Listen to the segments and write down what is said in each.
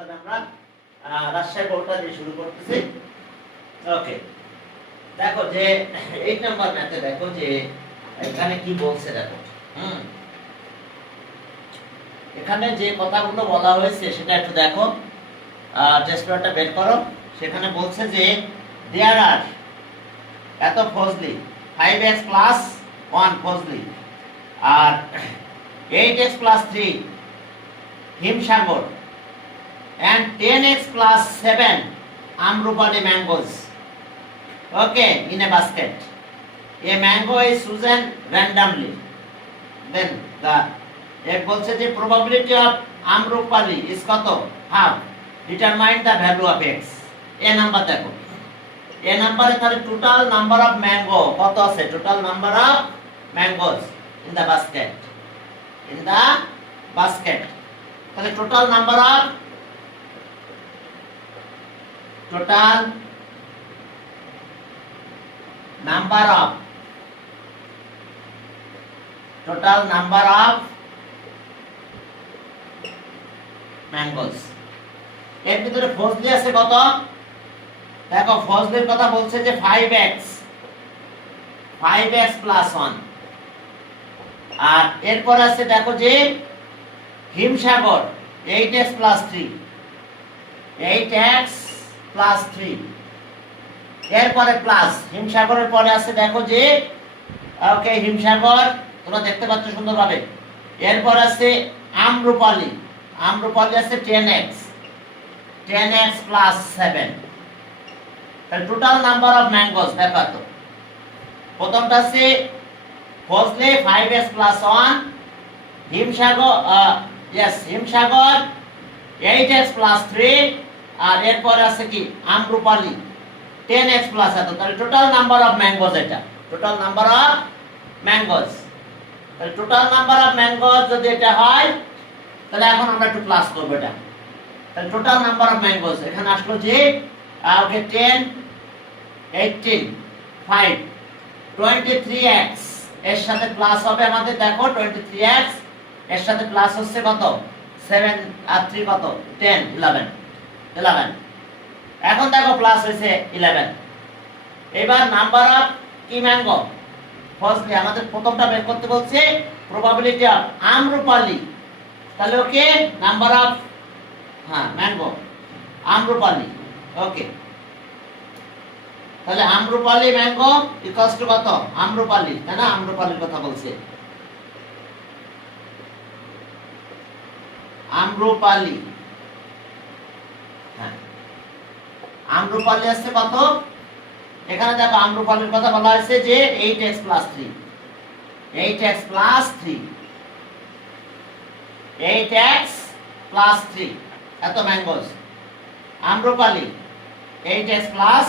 তাহলে আমরা রাজশাহী বোর্ডটা দিয়ে শুরু করতেছি। ওকে, দেখো যে 8 নাম্বার ম্যাথে দেখো যে এখানে কি বলছে দেখো। এখানে যে কথাগুলো বলা হয়েছে সেটা একটু দেখো, টেস্ট পেপারটা বের করো। সেখানে বলছে যে দেয়ার আর এত ফজলি 5x প্লাস 1 ফজলি আর 8x plus 3 Himsagar and 10x plus 7 amrupali mangoes, okay, in a basket. A mango is chosen randomly. Then the it বলছে যে probability of amrupali is কত, half. Determine the value of x. a number দেখো, a নাম্বারে তাহলে total number of mango কত আছে, total number of mangoes in the basket, তাহলে total number of total number of mangoes এর ভিতরে ফজলি আছে কত, দেখো ফজলির কথা বলছে যে 5x প্লাস 1 আর এরপর আছে দেখো যে Himsagar 8x plus 3 8x plus 3 এরপরে প্লাস হিমসাগরের পরে আছে দেখো যে ওকে হিমসাগর তোমরা দেখতে পাচ্ছ সুন্দরভাবে। এরপর আছে আম্রপালি আছে 10x প্লাস 7, তাহলে টোটাল নাম্বার অফ ম্যাঙ্গোস দেখো তো প্রথমটা আছে ফজলি 5x plus 1 Himsagar Himsagar 8x plus 3 আর এরপর আছে কি আম্রপালি 10x প্লাস এত, তাহলে টোটাল নাম্বার অফ ম্যাঙ্গোস, এটা টোটাল নাম্বার অফ ম্যাঙ্গোস। তাহলে টোটাল নাম্বার অফ ম্যাঙ্গোস যদি এটা হয় তাহলে এখন আমরা একটু প্লাস করব এটা। তাহলে টোটাল নাম্বার অফ ম্যাঙ্গোস এখানে আসলো যে ওকে 10 18 5 23x এর সাথে প্লাস হবে আমাদের দেখো 23x এর সাথে প্লাস হচ্ছে কত 7 আর 3 কত 10 11 এখন দেখো প্লাস হয়েছে 11। এবার নাম্বার অফ কি ম্যাঙ্গো ফার্স্টলি আমাদের প্রথমটা বের করতে বলছে প্রবাবিলিটি অফ আম্রপালি, তাহলে okay number of mango Amrapali, okay তাহলে আম্রপালি ম্যাঙ্গো ইকুয়ালস টু কত আম্রপালি, তাই না, আম্রপালির কথা বলছে আম্রপালি। আম্রপালি আসছে কত, এখানে দেখো আম্রপালির কথা বলা হয়েছে যে 8x plus 3 8x plus 3 8x plus 3 এত mangoes. Amrapali 8x plus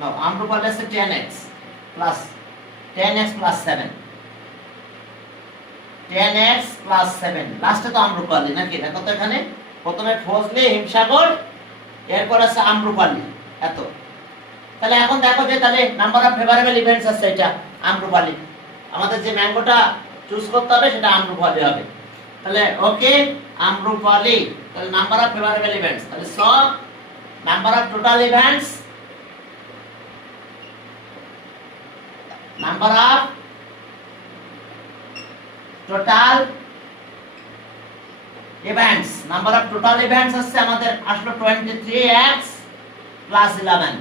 no Amrapali আছে 10x প্লাস 7 10x প্লাস 7 লাস্টে তো আম্রপালি নাকি, দেখো তো এখানে প্রথমে ফজলি হিমসাগর এরপর আছে আম্রপালি এত। তাহলে এখন দেখো যে তাহলে নাম্বার অফ ফেভারেবল ইভেন্টস আছে এটা আম্রপালি, আমাদের যে ম্যাঙ্গোটা চুজ করতে হবে সেটা আম্রপালি হবে। তাহলে ওকে আম্রপালি, তাহলে নাম্বার অফ ফেভারেবল ইভেন্টস, তাহলে so number of total events number of total events number of total events আছে আমাদের আসলো 23x প্লাস 11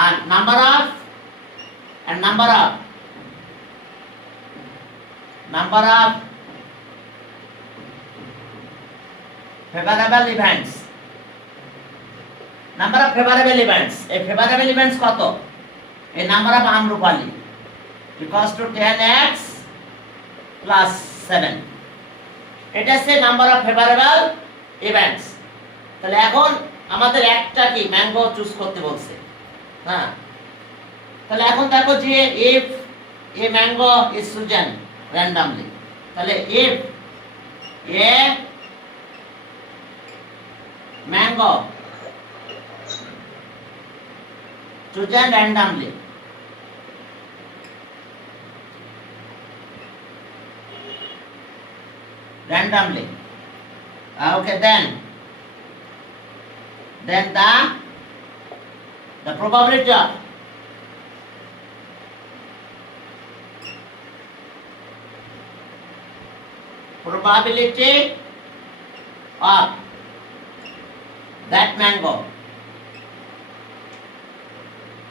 আর নাম্বার অফ ফেভারেবল ইভেন্টস এই ফেভারেবল ইভেন্টস কত, এই number of Amrapali equals to 10x plus 7, এটা হচ্ছে নাম্বার অফ ফেভারেবল ইভেন্টস। তাহলে এখন আমাদের একটা কি ম্যাঙ্গো চুজ করতে বলছে, তাহলে এখন দেখো যে if a mango is chosen randomly, তাহলে if a mango chosen randomly Okay, then the probability of that mango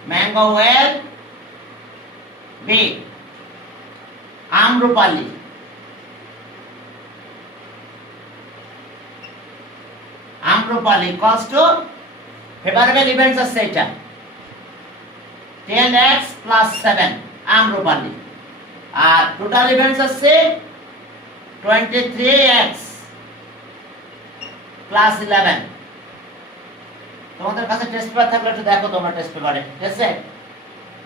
will be Amrupali. Amrupali equals to favorable events আছে এটা 10x plus 7 Amrupali আর total events আছে 23x plus 11. তোমাদের কাছে test paper থাকলে একটু দেখো তোমরা টেস্ট পেপারে, ঠিক আছে?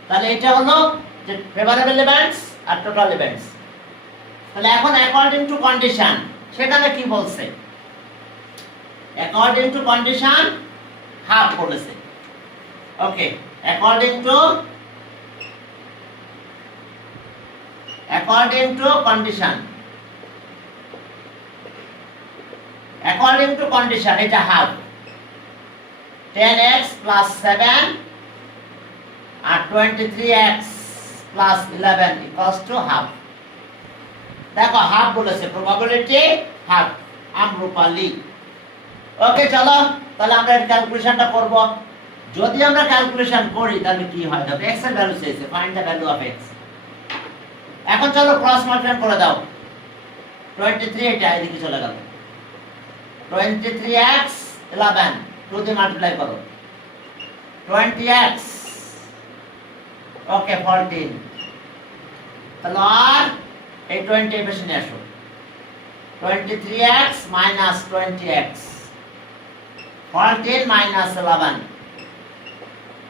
তাহলে এটা হলো যে ফেভারেবল ইভেন্টস আর টোটাল ইভেন্টস। তাহলে এখন অ্যাকর্ডিং টু কন্ডিশন সেখানে কি বলছে? অ্যাকর্ডিং টু কন্ডিশন হাফ বলেছে। Okay, according to condition, according to condition এটা হাফ 10x plus 7 আর 23x plus 11 equals to half. দেখো হাফ বলেছে, প্রবাবিলিটি হাফ, আমরুপালি। ওকে, চলো তাহলে আমরা এর ক্যালকুলেশনটা করব। যদি আমরা ক্যালকুলেশন করি তাহলে কি হয়? দেখো x এর ভ্যালু চেয়েছে, find the value of x। এখন চলো ক্রস মাল্টিপ্লাই করে দাও। 23 এটা এদিকে চলে গেল, 23x 11 2 দিয়ে মাল্টিপ্লাই করো, 20x ওকে 14। তাহলে আর এই 20 এর বেশি নিয়ে আসো, 23x minus 20x 14 minus 11,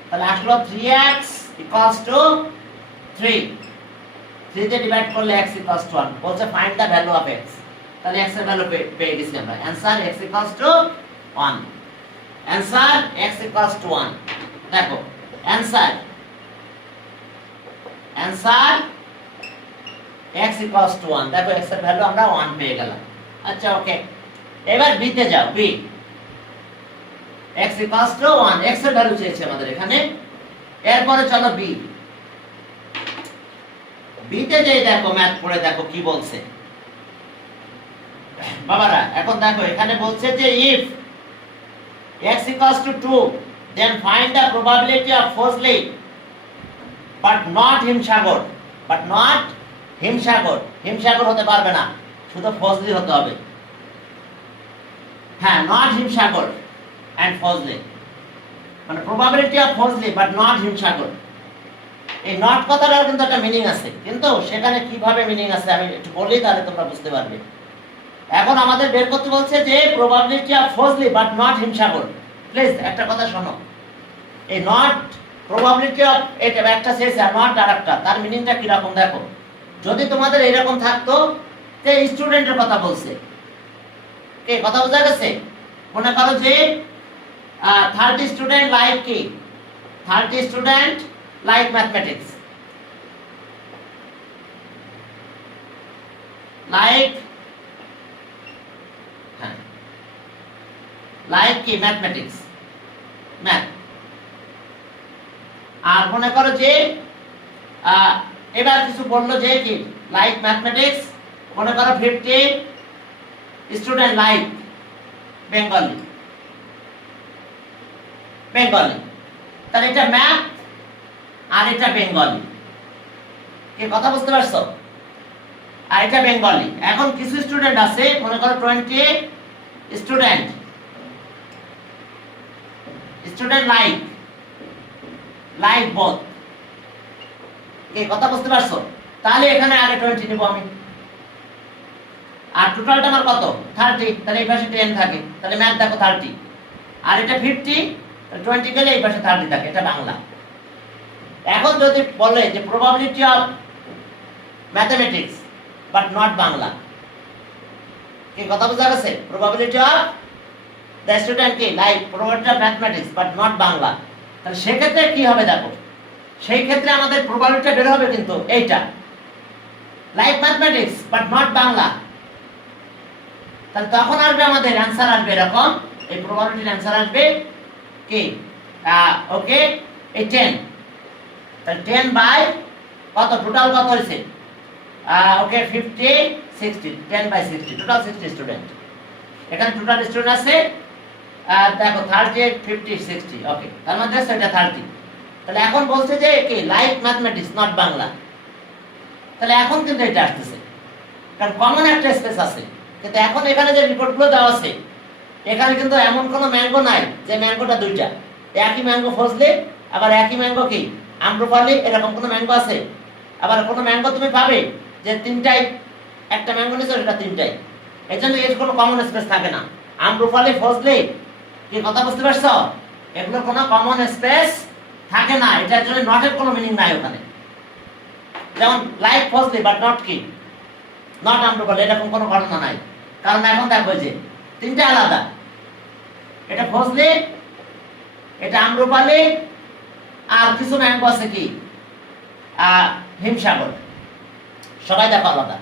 তাহলে আসলো 3x equals to 3 দিয়ে ডিভাইড করলে x equals to 1 বলছে find the value of x। তাহলে x এর ভ্যালু পেয়ে গেছি আমরা, answer x equals to 1, answer x equals to 1। দেখো आंसर x equals to 1, দেখো x এর ভ্যালু আমরা 1 পেয়ে গেলাম। আচ্ছা ওকে, এবার b তে যাও, b x equals to 1, x এর ভ্যালু চেয়েছে আমাদের এখানে। এরপরে চলো b তে যাই, দেখো ম্যাথ পড়ে দেখো কি বলছে বাবারা। এখন দেখো এখানে বলছে যে if x equals to 2 then find the probability of Fozli but not Himsagar, Himsagar হতে পারবে না, শুধু ফজলি হতে হবে। হ্যাঁ, not হিমসাগর and ফজলি, মানে probability of Fozli but not Himsagar. এই নট কথাটার কিন্তু একটা মিনিং আছে, কিন্তু সেখানে কিভাবে মিনিং আছে আমি একটু বলি, তাহলে তোমরা বুঝতে পারবে। এখন আমাদের বের করতে বলছে যে probability of Fozli but not Himsagar. Please একটা কথা শোনো, এই নট probability of এটা একটা শেষ আর নট আরেকটা, তার মিনিংটা কি রকম দেখো। যদি তোমাদের এরকম থাকতো যে স্টুডেন্টের কথা বলছে, কে কথা বোঝা গেছে? মনে করো যে 30 স্টুডেন্ট লাইক কি, 30 স্টুডেন্ট লাইক ম্যাথমেটিক্স, লাইক কি ম্যাথমেটিক্স, ম্যাথ। আর মনে করো যে এবার কিছু বললো যে কি লাইক ম্যাথমেটিক্স, মনে করো 50 স্টুডেন্ট লাইক বেঙ্গলি, তাহলে এটা ম্যাথ আর এটা বেঙ্গলি, কে কথা বুঝতে পারছো? আর এটা বেঙ্গলি। এখন কিছু স্টুডেন্ট আছে, মনে করো 20 স্টুডেন্ট লাইক বোথ, কে কথা বুঝতে পারছো? তাহলে এখানে আগে 20 নিব আমি, আর টোটালটা আমার কত 30, তাহলে এই পাশে 10 থাকে, তাহলে ম্যাথ দেখো 30, আর এটা 50, 20 গেলে এই পাশে 30 থাকে, এটা বাংলা। এখন যদি বলে যে probability of mathematics but not Bangla, কি কথা বুঝা গেছে? probability of the student কি like probability of mathematics but not Bangla, তাহলে সেক্ষেত্রে কি হবে দেখো, সেই ক্ষেত্রে আমাদের probability বের হবে কিন্তু এইটা like mathematics but not Bangla, তাহলে তখন আসবে আমাদের অ্যান্সার আসবে এরকম, এই প্রবাবিলিটির অ্যান্সার আসবে কি ওকে এই 10, তাহলে 10 বাই কত টোটাল কত হয়েছে ওকে 50 60, 10 বাই 60 টোটাল 60 স্টুডেন্ট। এখানে টোটাল স্টুডেন্ট আছে দেখো 38 50 60 ওকে, তার মধ্যে সেটা 30। তাহলে এখন বলছে যে কি লাইক ম্যাথমেটিক্স নট বাংলা, তাহলে এখন কিন্তু এটা আসতেছে কারণ কমন একটা স্পেস আছে। কিন্তু এখন এখানে যে রিপোর্টগুলো দেওয়া আছে এখানে কিন্তু এমন কোনো ম্যাঙ্গো নাই যে ম্যাঙ্গোটা দুইটা, একই ম্যাঙ্গো ফজলে আবার একই ম্যাঙ্গো কি আম্রপালি, এরকম কোনো ম্যাঙ্গো আছে? আবার কোনো ম্যাঙ্গো তুমি পাবে যে তিনটাই একটা ম্যাঙ্গো নিছো সেটা তিনটাই, এই জন্য এর কোনো কমন স্পেস থাকে না। আম্রপালি ফজলে কি কথা বুঝতে পারছো? এগুলোর কোনো কমন স্পেস থাকে না, এটার জন্য নটের কোনো মিনিং নাই ওখানে। যেমন লাইক ফজলে বাট নট কি নট আম্রপালি, এরকম কোনো ঘটনা নাই। কারণ এখন দেখো যে তিনটা আলাদা, এটা ফজলে, এটা আম্রপালি, আর কিছু ম্যাঙ্গো আছে কি হিমসাগর, সবাই দেখো আলাদা,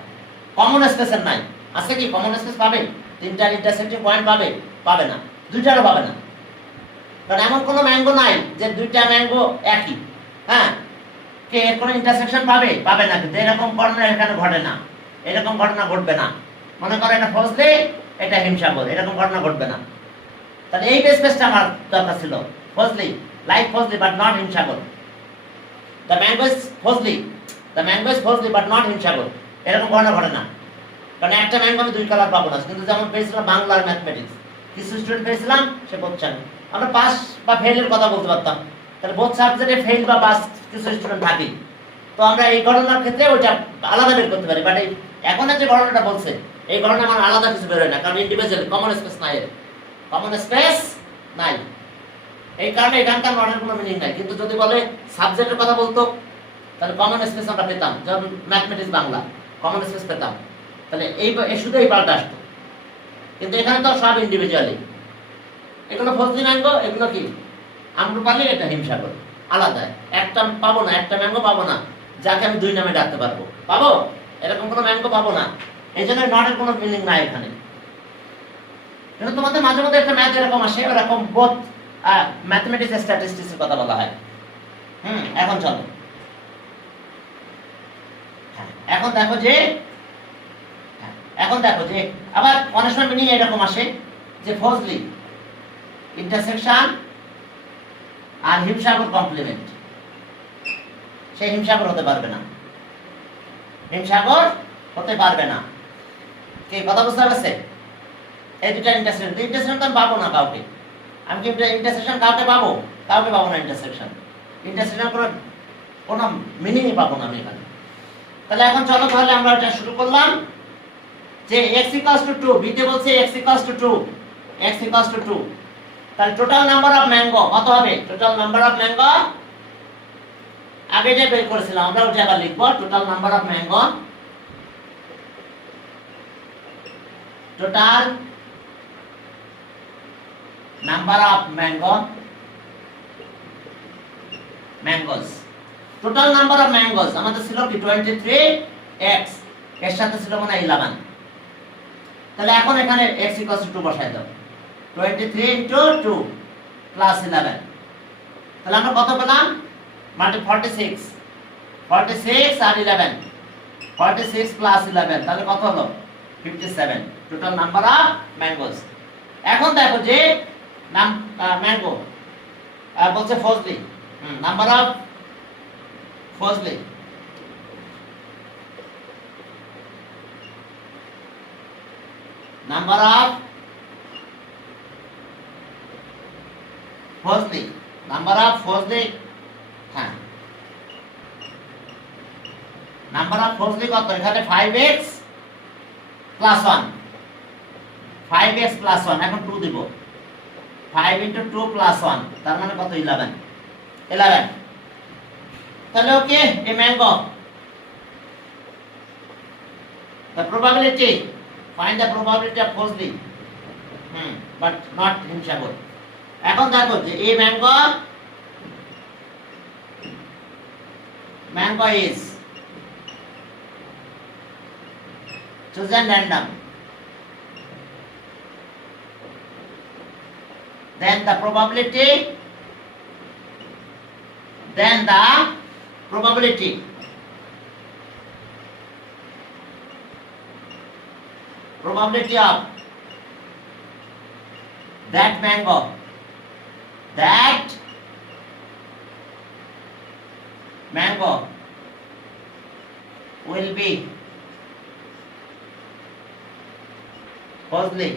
কমন স্পেসের নাই। আছে কি কমন স্পেস পাবে? তিনটার ইন্টারসেক্টিং পয়েন্ট পাবে? পাবে না, দুইটারও পাবে না। কারণ এমন কোনো ম্যাঙ্গো নাই যে দুইটা ম্যাঙ্গো একই, হ্যাঁ কে এর কোনো ইন্টারসেকশন পাবে? পাবে না। কিন্তু এরকম ঘটনা এখানে ঘটে না, এরকম ঘটনা ঘটবে না। মনে করো এটা ফজলে এটা হিমসাগর, এরকম ঘটনা ঘটবে না। তাহলে এই স্পেসটা আমার দরকার ছিল, Fazli like Fazli but not Himsagar. The mango is Fazli, the mango is Fazli but not Himsagar, এরকম ঘটনা ঘটে না। কারণ একটা ম্যাঙ্গো আমি দুই কালার পাবো না। কিন্তু যেমন পেয়েছিলাম বাংলার ম্যাথমেটিক্স, কিছু স্টুডেন্ট পেয়েছিলাম সে বলছেন আমরা পাস বা ফেলের কথা বলতে পারতাম, তাহলে বোথ সাবজেক্টে ফেল বা পাস কিছু স্টুডেন্ট থাকি, তো আমরা এই ঘটনার ক্ষেত্রে ওইটা আলাদা বের করতে পারি। বাট এখন যে ঘটনাটা বলছে এই ঘটনা আমার আলাদা কিছু বেরোয় না, কারণ ইন্ডিভিজুয়াল কমন স্পেস নাই, কমন স্পেস নাই। এই কারণে এখানকার নটের কোনো মিনিং নাই। কিন্তু যদি বলে সাবজেক্টের কথা বলতো তাহলে কমন স্পেস আমরা পেতাম, যেমন ম্যাথমেটিক্স বাংলা কমন স্পেস পেতাম, তাহলে এই শুধু এই পাল্টা আসতো। কিন্তু এখানে তো সব ইন্ডিভিজুয়ালি, এগুলো ফজলি ম্যাঙ্গো, এগুলো কি আম্রপালি, এটা হিমসাগর, আলাদা। একটা পাবো না, একটা ম্যাঙ্গো পাবো না যাকে আমি দুই নামে ডাকতে পারবো, পাবো? এরকম কোনো ম্যাঙ্গো পাবো না। এই জন্য নটের কোনো মিনিং নাই এখানে। কিন্তু তোমাদের মাঝে মধ্যে একটা ম্যাথ এরকম আসে, এরকম বোথ ম্যাথমেটিক্স স্ট্যাটিস্টিক্সের কথা বলা হয়। এখন চলো, এখন দেখো যে আবার অনেক সময় মিনিং এরকম আসে যে ফজলি ইন্টারসেকশন আর হিমসাগর কমপ্লিমেন্ট, সে হিমসাগর হতে পারবে না, হিমসাগর হতে পারবে না। কি কথা বুঝতে পারছে? এই দুটা ইন্টারসেকশন, ইন্টারসেকশন তো আমি পাবো না কাউকে, আমি কি ইন্টারসেকশন কাউকে পাবো? কাউকে পাবো না ইন্টারসেকশন, ইন্টারসেকশন কোনো মিনিংই পাবো না আমি এখানে। তাহলে এখন চলো তাহলে আমরা এটা শুরু করলাম যে x = 2, b তে বলছে x = 2, x = 2, তাহলে টোটাল নাম্বার অফ ম্যাঙ্গো কত হবে? টোটাল নাম্বার অফ ম্যাঙ্গো আগে যে বের করেছিলাম আমরা ওই জায়গা লিখব, total number of mango, total number of mangoes, total number of mangoes আমাদের ছিল কি 23x, এর সাথে ছিল মানে 11। তাহলে এখন এখানে x = 2 বসাই দাও, 23 * 2 + 11, তাহলে আমরা কত পেলাম? মানে 46, 46 আর 11, 46 + 11, তাহলে কত হলো? 57, টোটাল নাম্বার অফ ম্যাঙ্গোস। এখন দেখো যে ম্যাঙ্গো বলছে Fazli, number of Fazli, number of Fazli, number of Fazli, হ্যাঁ নাম্বার অফ ফজলি কত? এখানে 5x + 1, 5x + 1, এখন 2 দিব, 5 * 2 + 1, তার মানে কত? 11, 11। তাহলে okay a mango, the probability, find the probability of Fazli but not Himsagar. এখন দেখো যে এই mango is chosen random, then the probability of that mango will be Fazli,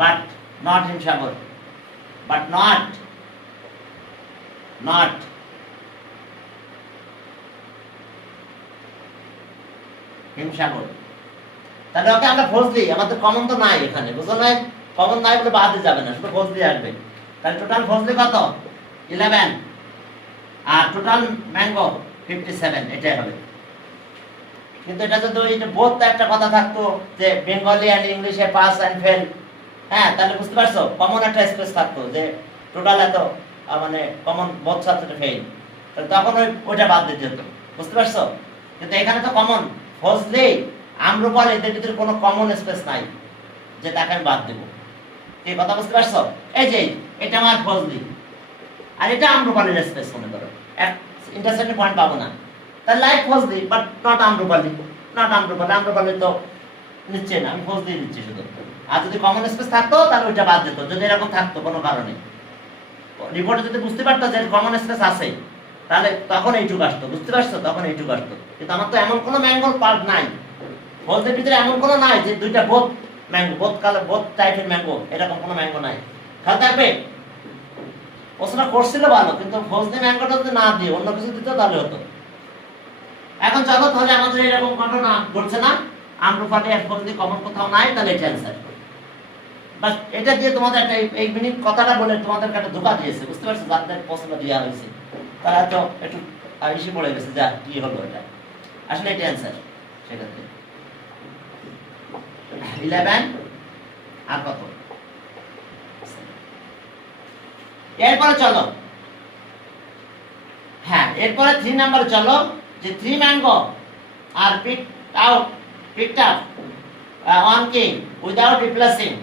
but not Himsagar, but not Himsagar. তাহলে ওকে আমরা ফজলি, আমাদের কমন তো নাই এখানে, বুঝলো না? কমন নাই বলে বাদে যাবে না, শুধু ফজলি আসবে। তাহলে টোটাল ফজলি কত? 11, আর টোটাল ম্যাঙ্গো 57, এটাই হবে। কিন্তু এটা যদি এটা বোধ একটা কথা থাকতো যে বেঙ্গলি এন্ড ইংলিশে পাস এন্ড ফেল, হ্যাঁ, তাহলে বুঝতে পারছো কমন একটা স্পেস থাকতো যে টোটাল এত, মানে কমন বোধ ছাত্রটা ফেল, তাহলে তখন ওইটা বাদ দিতে হতো, বুঝতে পারছো? কিন্তু এখানে তো কমন ফজলি, আম্রপালি, এদের ভিতরে কোনো কমন স্পেস নাই যে তাকে আমি বাদ দেবো। এই কথা বুঝতে পারছো? এই যে এটা আমার ফজলি আর এটা আম্রপালির স্পেস, মনে করো ইন্টারসেক্টিং পয়েন্ট পাবো না, তাহলে like Fazli but not Amrapali, Amrapali তো নিচ্ছে না, আমি ফজলি দিচ্ছি শুধু। আর যদি কমন স্পেস থাকতো তাহলে ওইটা বাদ দিত, যদি এরকম থাকতো কোনো কারণে রিপোর্টে যদি বুঝতে পারতো যে কমন স্পেস আছে, তাহলে তখন এইটুকু আসতো, বুঝতে পারছো? তখন এইটুকু আসতো। কিন্তু আমার তো এমন কোনো ম্যাঙ্গোর পার্ট নাই, ফজলির ভিতরে এমন কোনো নাই যে দুইটা বোধ ম্যাঙ্গো, বোধ কালার, বোধ টাইপের ম্যাঙ্গো, এরকম কোনো ম্যাঙ্গো নাই। খেয়াল থাকবে, প্রশ্নটা করছিল ভালো, কিন্তু ফজলি ম্যাঙ্গোটা যদি না দিয়ে অন্য কিছু দিত তাহলে হতো। এখন চলো তাহলে আমাদের এরকম ঘটনা ঘটছে না, আম্রপালি আর ফজলি কমন কোথাও নাই, তাহলে এটা অ্যান্সার। বাস এটা দিয়ে তোমাদের একটা এই মিনিট কথাটা বলে তোমাদের একটা ধোকা দিয়েছে, বুঝতে পারছো? যাদের প্রশ্ন দেওয়া হয়েছে তারা তো একটু বেশি পড়ে গেছে, যা কি হলো এটা, আসলে এটা অ্যান্সার। সেটাতে 11 আর কত? এরপরে চলো, হ্যাঁ এরপরে 3 নাম্বার চলো, যে 3 ম্যাঙ্গো আর picked up one king without replacing,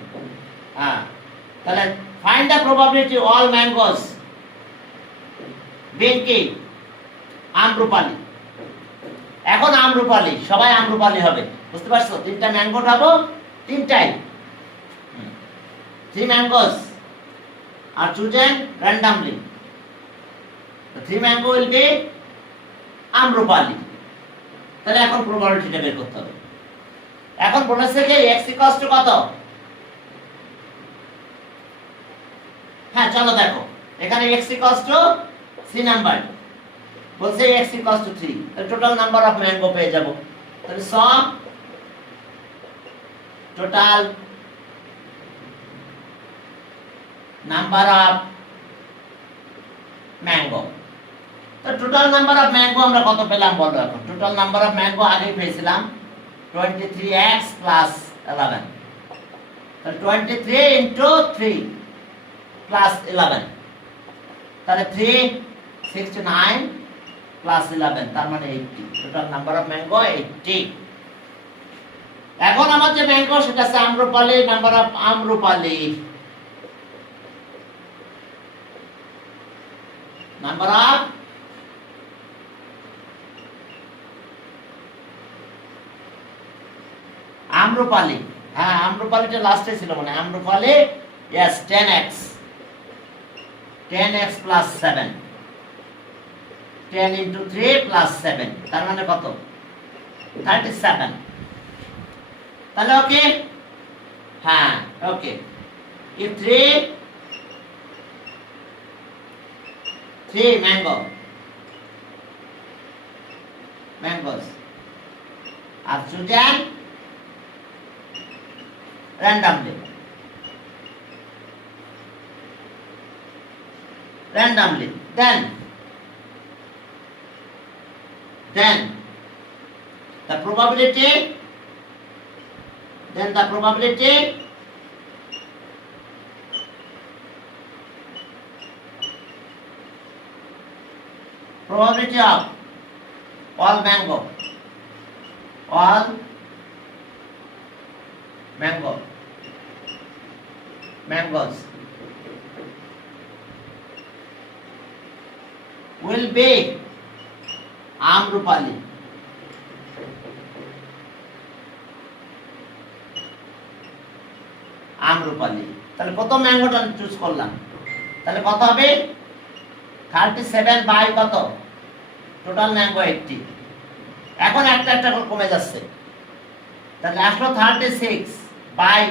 তাহলে find the probability all mangoes being কি? আম্রপালি। এখন আম্রপালি, সবাই আম্রপালি হবে, বুঝতে পারছো? 3টা ম্যাঙ্গো পাবো, 3টাই 3 mangoes are chosen randomly. The 3 mango will be Amrapali. তাহলে এখন প্রবাবিলিটিটা বের করতে হবে। এখন বলেছে যে x equals to কত? হ্যাঁ চলো দেখো, এখানে x equals to 3 নাম্বার, বলছে x equals to 3, তাহলে টোটাল নাম্বার অফ ম্যাঙ্গো পেয়ে যাব। তাহলে সম টোটাল নাম্বার অফ ম্যাঙ্গো, তো টোটাল নাম্বার অফ ম্যাঙ্গো আমরা কত পেলাম বলো? এখন টোটাল নাম্বার অফ ম্যাঙ্গো আগে পেয়েছিলাম 23x plus 11, তাহলে 23 into 3 plus 11, তাহলে 369 plus 11, তার মানে 80। Total number of mango 80। এখন আমার যে ম্যাঙ্গো সেটা আছে Amrapali, number of Amrapali, number of Amrapali, হ্যাঁ আম্রপালিটা লাস্টে ছিল মানে Amrapali, yes 10x plus 7, 10 into 3 plus 7, তার মানে কত? 37। তাহলে ওকে, হ্যাঁ ওকে, if 3 mangoes are chosen randomly, then the probability of all mangoes will be Amrupali. Amrapali. তাহলে প্রথম ম্যাঙ্গোটা চুজ করলাম, তাহলে কত হবে 37 বাই কত, টোটাল ম্যাঙ্গো 80। এখন একটা একটা করে কমে যাচ্ছে, তাহলে আসলো 36 বাই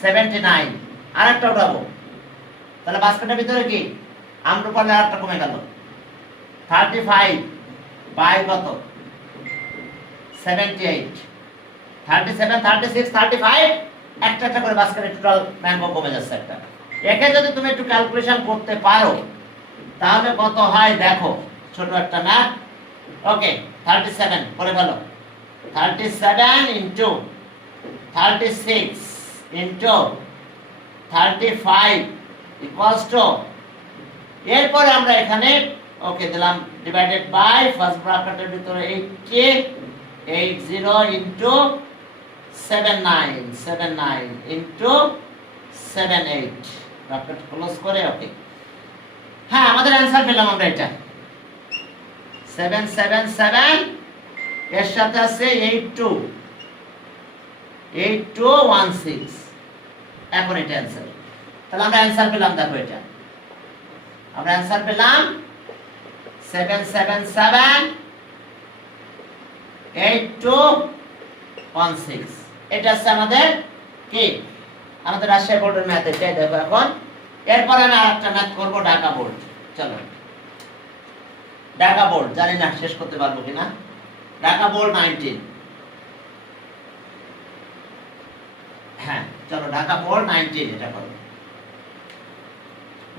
79। আরেকটা উঠাবো, তাহলে বাস্কেটের ভিতরে কি আমরুপালি আরেকটা কমে গেল 35 বাই কত 78। 37 36 35 একটা একটা করে বাস্কেটে টোটাল ম্যাঙ্গো কমে যাচ্ছে একটা। একে যদি তুমি একটু ক্যালকুলেশন করতে পারো তাহলে কত হয় দেখো, ছোট একটা ম্যাথ। ওকে 37 করে ফেলো, 37 ইনটু 36 ইনটু 35 ইকুয়ালস টু, এরপরে আমরা এখানে ওকে দিলাম ডিভাইডেড বাই ফার্স্ট ব্র্যাকেটের ভিতরে 80 80 ইনটু 79 ইনটু 78 ব্র্যাকেট ক্লোজ করে। ওকে হ্যাঁ, আমাদের অ্যানসার পেলাম আমরা এটা 777 এর সাথে আছে 8216। এখন এটা অ্যানসার, তাহলে আমরা অ্যানসার পেলাম, দেখো এটা আমরা অ্যানসার পেলাম 777 8216। এটা আছে আমাদের কি, আমাদের রাজশাহী বোর্ডের ম্যাথ এটাই দেখো। এখন এরপর আমি আরেকটা ম্যাথ করব ঢাকা বোর্ড। চলো ঢাকা বোর্ড, জানি না শেষ করতে পারবো কিনা। ঢাকা বোর্ড 19। হ্যাঁ চলো ঢাকা বোর্ড 19 এটা করো।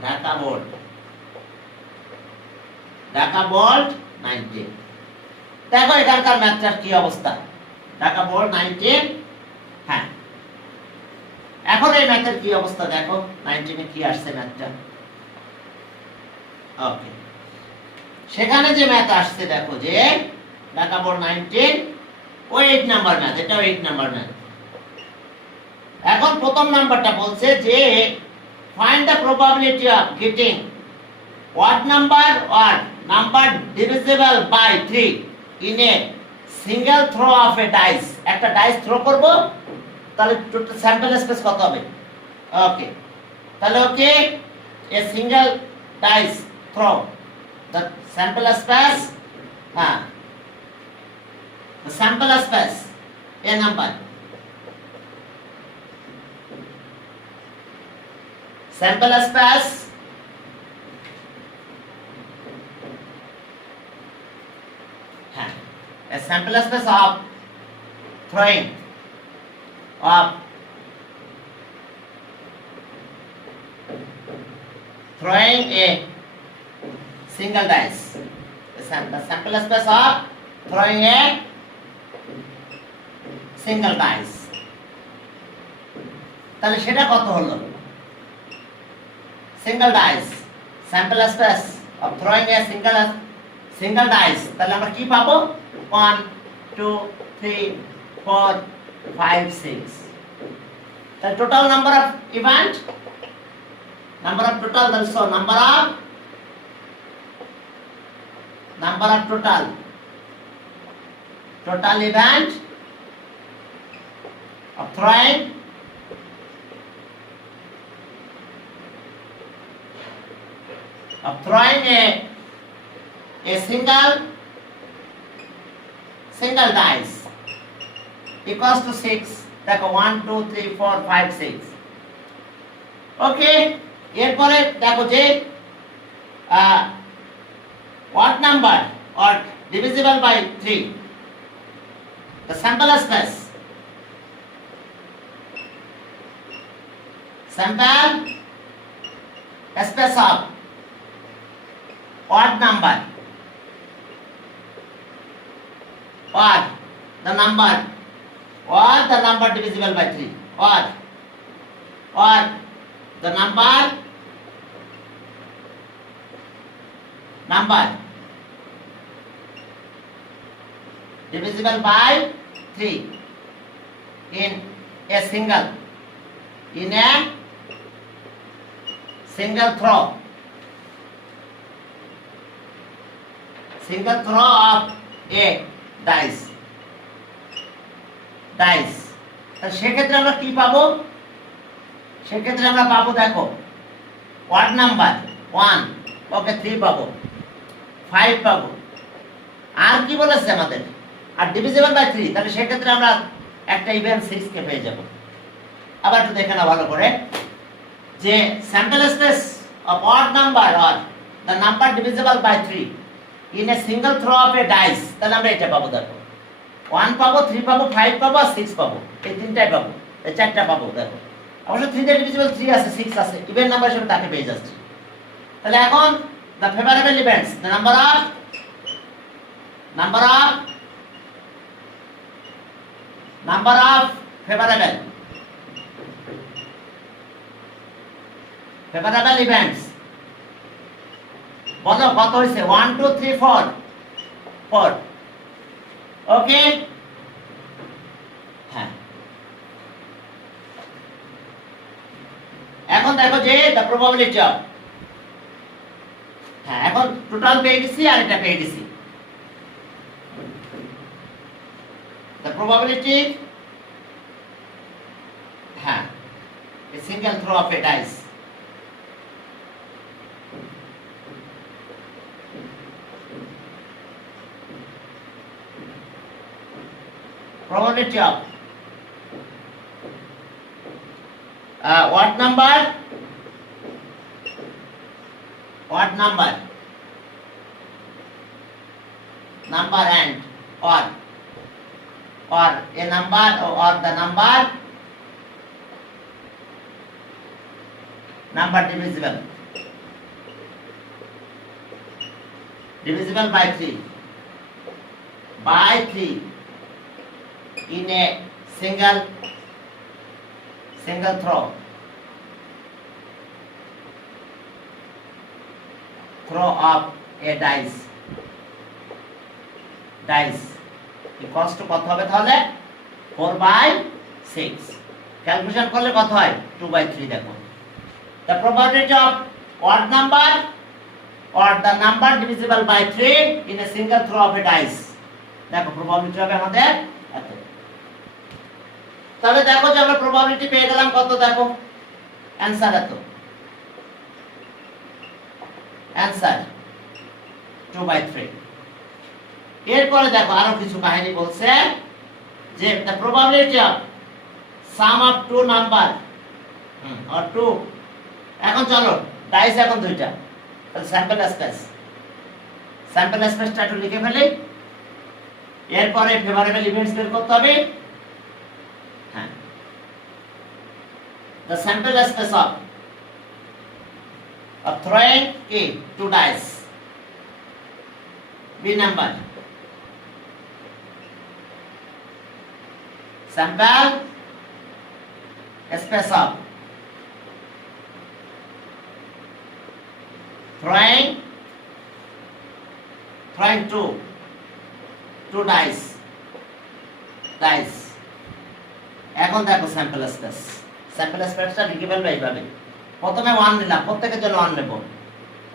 ঢাকা বোর্ড 19। দেখো এখানকার ম্যাথটার কি অবস্থা। ঢাকা বোর্ড 19। হ্যাঁ এখন এই ম্যাথের কি অবস্থা দেখো, 19 এ কি আসছে ম্যাথটা। ওকে সেখানে যে ম্যাথ আসছে দেখো, যে ঢাকা বোর্ড 19 ও 8 নাম্বার ম্যাথ, এটাও 8 নাম্বার ম্যাথ। এখন প্রথম নাম্বারটা বলছে যে find the probability of getting odd number or number divisible by 3 in a single throw of a dice। একটা ডাইস থ্রো করব, তাহলে টোটাল স্যাম্পল স্পেস কত হবে। ওকে তাহলে okay a single dice throw, the sample space, the sample space a number, sample space a sample space of throwing of a single dice, the sample space of throwing a single dice, তাহলে সেটা কত হলো। single dice sample space of throwing a single dice, তাহলে আমরা কি পাবো 1 2 3 4 5 6। তাহলে total number of event, number of total, that's so number of total event of throwing a single dice equals to 6। দেখো 1 2 3 4 5 6। ওকে এরপরে দেখো যে what number or divisible by 3, the sample space of odd number or the number divisible by 3 or the number divisible by 3 in a single throw single throw of a dice, dice. সেক্ষেত্রে আমরা কি পাবো? সেক্ষেত্রে আমরা পাবো, দেখো ward number 1, ওকে 3 পাবো, 5 পাবো, আর কি বলেছে আমাদের, আর ডিভিজিবল বাই 3। তাহলে সেক্ষেত্রে আমরা একটা ইভেন 6 কে পেয়ে যাব। আবার একটু দেখে না ভালো করে, যে sample space of odd number or the number divisible by 3 in a single throw of a dice. তাহলে আমরা এটা পাবো, দেখো 1 পাবো, 3 পাবো, 5 পাবো আর 6 পাবো, এই তিনটাই পাবো, এই চারটা পাবো। দেখো অবশ্য 3 তে ডিভিজিবল 3 আছে, 6 আছে, ইভেন নাম্বার হিসেবে তাকে পেয়ে যাচ্ছে। তাহলে এখন the favourable events, the number of favorable events, বলো কত হয়েছে? 1 2 3 4 4। ওকে, হ্যাঁ। এখন দেখো যে দ্য প্রবাবিলিটি অফ, হ্যাঁ এখন টোটাল পেয়ে গেছি আর এটা পেয়ে গেছি। দ্য প্রবাবিলিটি, হ্যাঁ, a single throw of a dice, probability of what number and or a number or the number divisible by 3 in a single throw of a dice equals to কত হবে তাহলে? 4/6। Calculation করলে কত হয়? 2/3। দেখো the probability of odd number or the number divisible by 3 in a single throw of a dice, দেখো probability হবে আমাদের এত। তাহলে দেখো যে আমরা প্রবাবিলিটি পেয়ে গেলাম কত, দেখো অ্যানসার এত, অ্যানসার 2/3। এরপরে দেখো আরো কিছু কাহিনী বলছে, যে the probability of sum of two number or 2। এখন চলো ডাইস এখন দুইটা, তাহলে স্যাম্পল স্পেসটা একটু লিখে ফেলি, এরপরে ফেভারেবল ইভেন্টস বের করতে হবে। The sample space of throwing a 2 dice, B number, sample space of throwing 2 dice। এখন দেখো স্যাম্পল স্পেসটা লিখে ফেলবে এইভাবে, প্রথমে 1 নিলাম, প্রত্যেকের জন্য 1 নেব,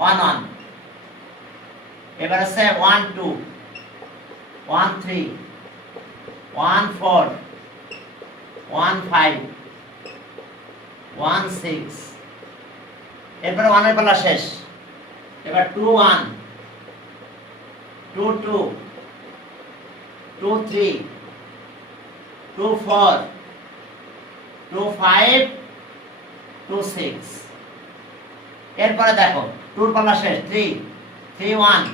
1 1, এবার আছে 1 2 1 3 1 4 1 5 1 6, এরপরে 1 এর পালা শেষ। এবার 2 1 2 2 2 3 2 4 2 5 2 6, এরপরে দেখো 2 পালা শেষ, 3 3 1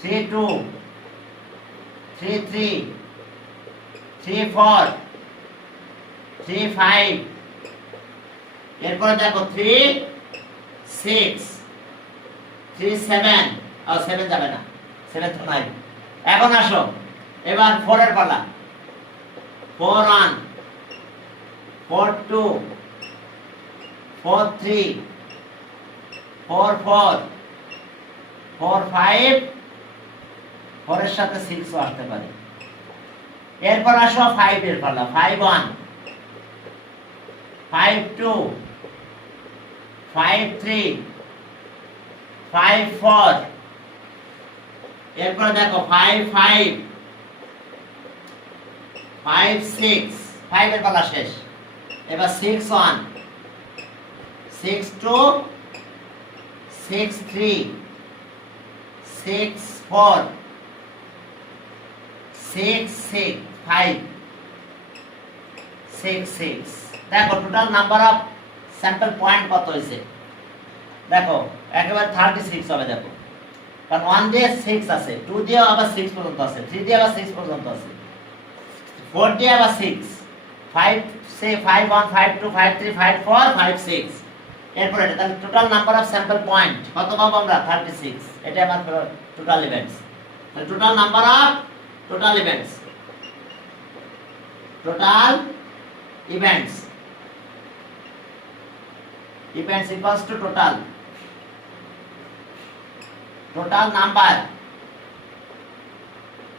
3 2 3 3 3 4 3 5, এরপরে দেখো 3 6 3 7, 7 যাবে না, 7 তো নাই। এখন আসো এবার 4 এর পালা, 4 1 4 2 4 3 4 4 4 5, 4 এর সাথে 6 ও আসতে পারে। এরপর আসো 5 এর পালা, 5 1 5 2 5 3 5 4 এরপরে দেখো 5 5 5 6 5 এর পালা শেষ। এবার 6 1 6 2 6 3 6 4 6 6 5 6 6। দেখো total number of sample point কত হয়েছে দেখো একেবারে 36 হবে। দেখো কারণ 1 দিয়ে 6 আছে, 2 দিয়ে আবার 6 পর্যন্ত আছে, 3 দিয়ে আবার 6 পর্যন্ত আছে, 4 দিয়ে আবার 6, 5 সে 5 1 5 2 5 3 5 4 5 6। এরপরে এটা তাহলে total number of sample point কত পাবো আমরা 36। এটা আমার টোটাল ইভেন্টস। তাহলে total number of total events, total events, events equals to total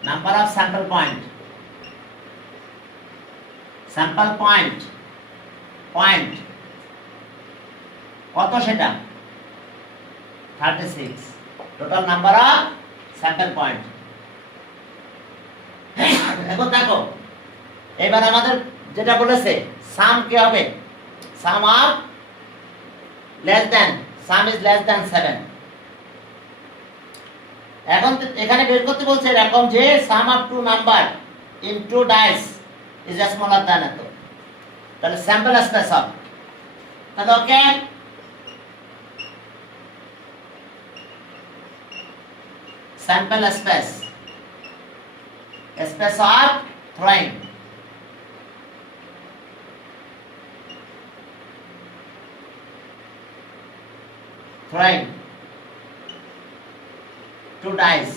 number of sample point কত সেটা 36 total number of sample point। এখন দেখো এবার আমাদের যেটা বলেছে সাম কি হবে, সাম of less than, sum is less than 7। এখন এখানে বের করতে বলছে এরকম যে sum of two number in two dice is smaller than এত, তাহলে sample space of, তাহলে ওকে sample space of throwing two dice,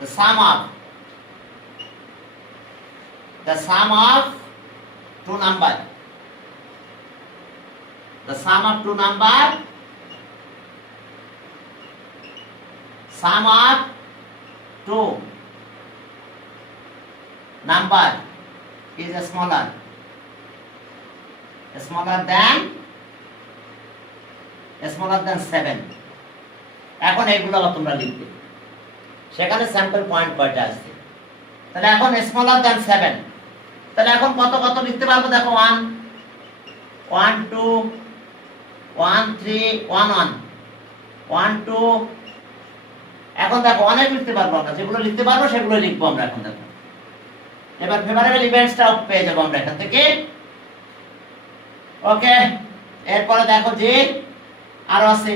the sum of two number, sum of two number is smaller than 7। এখন এইগুলো আবার তোমরা লিখবে, সেখানে sample point কয়টা আছে, তাহলে এখন স্মলার দ্যান 7, তাহলে এখন কত কত লিখতে পারবো দেখো 1 1 2 1 3 1 1 1 2। এখন দেখো অনেক লিখতে পারবো আমরা, যেগুলো লিখতে পারবো সেগুলো লিখবো আমরা। এখন দেখো এবার ফেভারেবল ইভেন্টসটাও পেয়ে যাবো আমরা এখান থেকে। ওকে, এরপরে দেখো যে আরো আছে।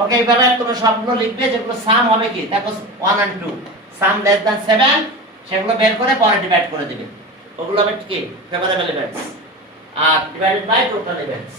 ওকে, এইভাবে তোমরা সবগুলো লিখবে যেগুলো সাম হবে কি দেখো 1 and 2 সাম লেস দ্যান 7, সেগুলো বের করে পরে ডিভাইড করে দিবে, ওগুলো হবে কি ফেভারেবল ইভেন্টস আর ডিভাইডেড বাই টোটাল ইভেন্টস।